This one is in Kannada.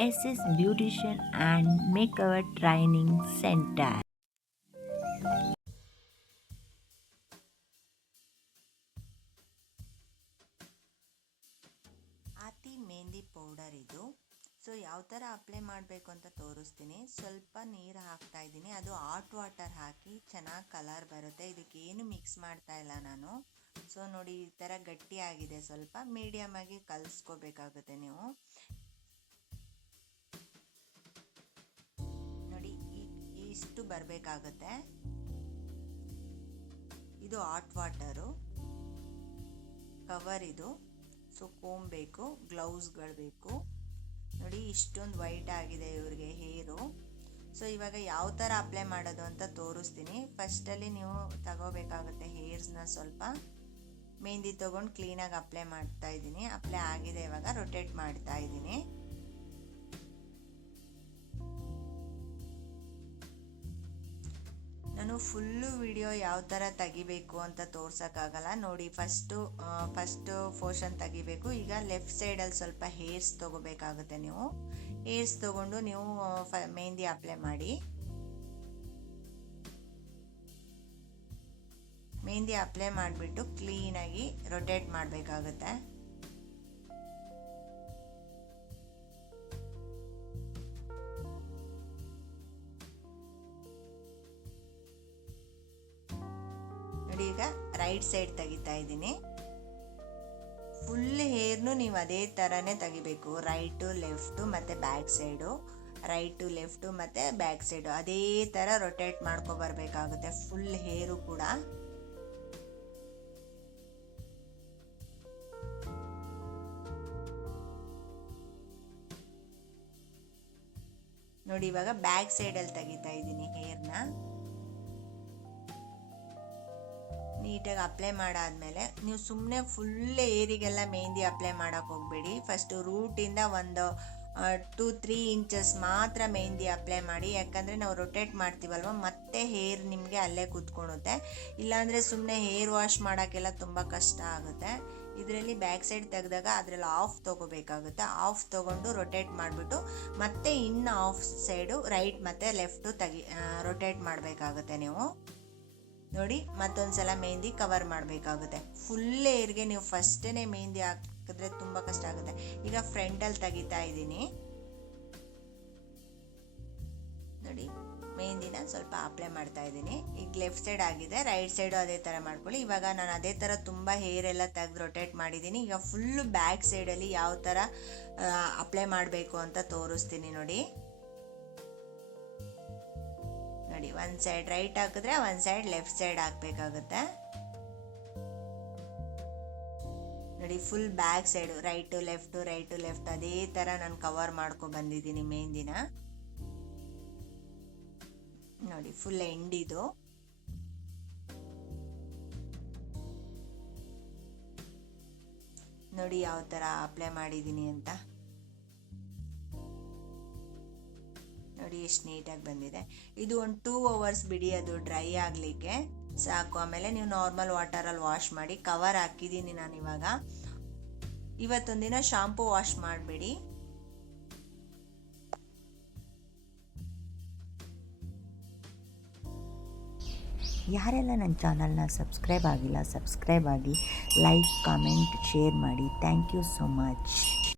SS Beautician and Makeover Training Center. ಆತಿ ಮೆಹಂದಿ ಪೌಡರ್ ಇದು. ಸೊ ಯಾವ ಥರ ಅಪ್ಲೈ ಮಾಡಬೇಕು ಅಂತ ತೋರಿಸ್ತೀನಿ. ಸ್ವಲ್ಪ ನೀರು ಹಾಕ್ತಾ ಇದ್ದೀನಿ, ಅದು ಹಾಟ್ ವಾಟರ್ ಹಾಕಿ ಚೆನ್ನಾಗಿ ಕಲರ್ ಬರುತ್ತೆ. ಇದಕ್ಕೇನು ಮಿಕ್ಸ್ ಮಾಡ್ತಾ ಇಲ್ಲ ನಾನು. ಸೊ ನೋಡಿ, ಈ ಥರ ಗಟ್ಟಿಯಾಗಿದೆ. ಸ್ವಲ್ಪ ಮೀಡಿಯಮ್ ಆಗಿ ಕಲಿಸ್ಕೋಬೇಕಾಗುತ್ತೆ ನೀವು. ನೋಡಿ, ಇಷ್ಟು ಬರಬೇಕಾಗುತ್ತೆ. ಇದು ಹಾಟ್ ವಾಟರು, ಕವರ್ ಇದು. ಸೊ ಕೋಮ್ ಬೇಕು, ಗ್ಲೌಸ್ಗಳು ಬೇಕು. ನೋಡಿ, ಇಷ್ಟೊಂದು ವೈಟ್ ಆಗಿದೆ ಇವ್ರಿಗೆ ಹೇರು. ಸೊ ಇವಾಗ ಯಾವ ಥರ ಅಪ್ಲೈ ಮಾಡೋದು ಅಂತ ತೋರಿಸ್ತೀನಿ. ಫಸ್ಟಲ್ಲಿ ನೀವು ತಗೋಬೇಕಾಗುತ್ತೆ ಹೇರ್ಸ್ನ. ಸ್ವಲ್ಪ ಮೆಹಂದಿ ತೊಗೊಂಡು ಕ್ಲೀನಾಗಿ ಅಪ್ಲೈ ಮಾಡ್ತಾ ಇದ್ದೀನಿ. ಅಪ್ಲೈ ಆಗಿದೆ, ಇವಾಗ ರೊಟೇಟ್ ಮಾಡ್ತಾ ಇದ್ದೀನಿ. ನಾನು ಫುಲ್ಲು ವಿಡಿಯೋ ಯಾವ ಥರ ತೆಗಿಬೇಕು ಅಂತ ತೋರ್ಸೋಕ್ಕಾಗಲ್ಲ. ನೋಡಿ, ಫಸ್ಟು ಪೋರ್ಷನ್ ತೆಗಿಬೇಕು. ಈಗ ಲೆಫ್ಟ್ ಸೈಡಲ್ಲಿ ಸ್ವಲ್ಪ ಹೇರ್ಸ್ ತೊಗೋಬೇಕಾಗುತ್ತೆ. ನೀವು ಹೇರ್ಸ್ ತೊಗೊಂಡು ನೀವು ಮೆಹಂದಿ ಅಪ್ಲೈ ಮಾಡಿ. ಮೆಹಂದಿ ಅಪ್ಲೈ ಮಾಡಿಬಿಟ್ಟು ಕ್ಲೀನಾಗಿ ರೊಟೇಟ್ ಮಾಡಬೇಕಾಗುತ್ತೆ. ಈಗ ರೈಟ್ ಸೈಡ್ ತೆಗಿತಾ ಇದ್ದೀನಿ. ಫುಲ್ ಹೇರ್ನು ನೀವು ಅದೇ ಥರನೇ ತೆಗಿಬೇಕು. ರೈಟು ಲೆಫ್ಟು ಮತ್ತು ಬ್ಯಾಕ್ ಸೈಡು, ರೈಟು ಲೆಫ್ಟು ಮತ್ತು ಬ್ಯಾಕ್ ಸೈಡು ಅದೇ ಥರ ರೊಟೇಟ್ ಮಾಡ್ಕೊಬರ್ಬೇಕಾಗುತ್ತೆ ಫುಲ್ ಹೇರು ಕೂಡ. ನೋಡಿ, ಇವಾಗ ಬ್ಯಾಕ್ ಸೈಡಲ್ಲಿ ತೆಗಿತಾ ಇದ್ದೀನಿ ಹೇರ್ನ. ನೀಟಾಗಿ ಅಪ್ಲೈ ಮಾಡಾದ್ಮೇಲೆ ನೀವು ಸುಮ್ಮನೆ ಫುಲ್ ಏರಿಗೆಲ್ಲ ಮೆಹಂದಿ ಅಪ್ಲೈ ಮಾಡೋಕೆ ಹೋಗಬೇಡಿ. ಫಸ್ಟು ರೂಟಿಂದ ಒಂದು 2-3 ಇಂಚಸ್ ಮಾತ್ರ ಮೆಹಂದಿ ಅಪ್ಲೈ ಮಾಡಿ. ಯಾಕಂದರೆ ನಾವು ರೊಟೇಟ್ ಮಾಡ್ತೀವಲ್ವ, ಮತ್ತೆ ಹೇರ್ ನಿಮಗೆ ಅಲ್ಲೇ ಕೂತ್ಕೊಳುತ್ತೆ. ಇಲ್ಲಾಂದರೆ ಸುಮ್ಮನೆ ಹೇರ್ ವಾಶ್ ಮಾಡೋಕ್ಕೆಲ್ಲ ತುಂಬ ಕಷ್ಟ ಆಗುತ್ತೆ. ಇದರಲ್ಲಿ ಬ್ಯಾಕ್ ಸೈಡ್ ತೆಗೆದಾಗ ಅದರಲ್ಲಿ ಆಫ್ ತೊಗೋಬೇಕಾಗುತ್ತೆ. ಆಫ್ ತೊಗೊಂಡು ರೊಟೇಟ್ ಮಾಡಿಬಿಟ್ಟು ಮತ್ತೆ ಇನ್ನು ಆಫ್ ಸೈಡು ರೈಟ್ ಮತ್ತು ಲೆಫ್ಟು ರೊಟೇಟ್ ಮಾಡಬೇಕಾಗುತ್ತೆ ನೀವು. ನೋಡಿ, ಮತ್ತೊಂದ್ಸಲ ಮೆಹಂದಿ ಕವರ್ ಮಾಡಬೇಕಾಗುತ್ತೆ. ಫುಲ್ ಏರ್ಗೆ ನೀವು ಫಸ್ಟೇ ಮೆಹಂದಿ ಹಾಕಿದ್ರೆ ತುಂಬ ಕಷ್ಟ ಆಗುತ್ತೆ. ಈಗ ಫ್ರಂಟಲ್ಲಿ ತೆಗಿತಾ ಇದ್ದೀನಿ. ನೋಡಿ, ಮೆಹಂದಿನ ಸ್ವಲ್ಪ ಅಪ್ಲೈ ಮಾಡ್ತಾ ಇದ್ದೀನಿ. ಈಗ ಲೆಫ್ಟ್ ಸೈಡ್ ಆಗಿದೆ, ರೈಟ್ ಸೈಡು ಅದೇ ಥರ ಮಾಡ್ಕೊಳ್ಳಿ. ಇವಾಗ ನಾನು ಅದೇ ಥರ ತುಂಬ ಹೇರ್ ಎಲ್ಲ ತೆಗೆದು ರೊಟೇಟ್ ಮಾಡಿದ್ದೀನಿ. ಈಗ ಫುಲ್ಲು ಬ್ಯಾಕ್ ಸೈಡಲ್ಲಿ ಯಾವ ಥರ ಅಪ್ಲೈ ಮಾಡಬೇಕು ಅಂತ ತೋರಿಸ್ತೀನಿ. ನೋಡಿ, ಒಂದು ಸೈಡ್ ರೈಟ್ ಹಾಕಿದ್ರೆ ಒಂದು ಸೈಡ್ ಲೆಫ್ಟ್ ಸೈಡ್ ಹಾಕಬೇಕಾಗುತ್ತೆ. ನೋಡಿ, full back side right left ಅದೇ ಥರ ನಾನು ಕವರ್ ಮಾಡ್ಕೊ ಬಂದಿದ್ದೀನಿ ಮೆಹಂದಿನ. ನೋಡಿ, ಫುಲ್ ಎಂಡ್ ಇದು. ನೋಡಿ ಯಾವ ಥರ ಅಪ್ಲೈ ಮಾಡಿದ್ದೀನಿ ಅಂತ. ನೋಡಿ, ಎಷ್ಟು ನೀಟಾಗಿ ಬಂದಿದೆ. ಇದು ಒಂದು 2 hours ಬಿಡಿ, ಅದು ಡ್ರೈ ಆಗಲಿಕ್ಕೆ ಸಾಕು. ಆಮೇಲೆ ನೀವು ನಾರ್ಮಲ್ ವಾಟರಲ್ಲಿ ವಾಶ್ ಮಾಡಿ. ಕವರ್ ಹಾಕಿದ್ದೀನಿ ನಾನು. ಇವಾಗ ಇವತ್ತೊಂದಿನ ಶಾಂಪೂ ವಾಶ್ ಮಾಡಬೇಡಿ. ಯಾರೆಲ್ಲ ನನ್ನ ಚಾನಲ್ನ ಸಬ್ಸ್ಕ್ರೈಬ್ ಆಗಿಲ್ಲ, ಸಬ್ಸ್ಕ್ರೈಬ್ ಆಗಿ, ಲೈಕ್, ಕಾಮೆಂಟ್, ಶೇರ್ ಮಾಡಿ. Thank you so much.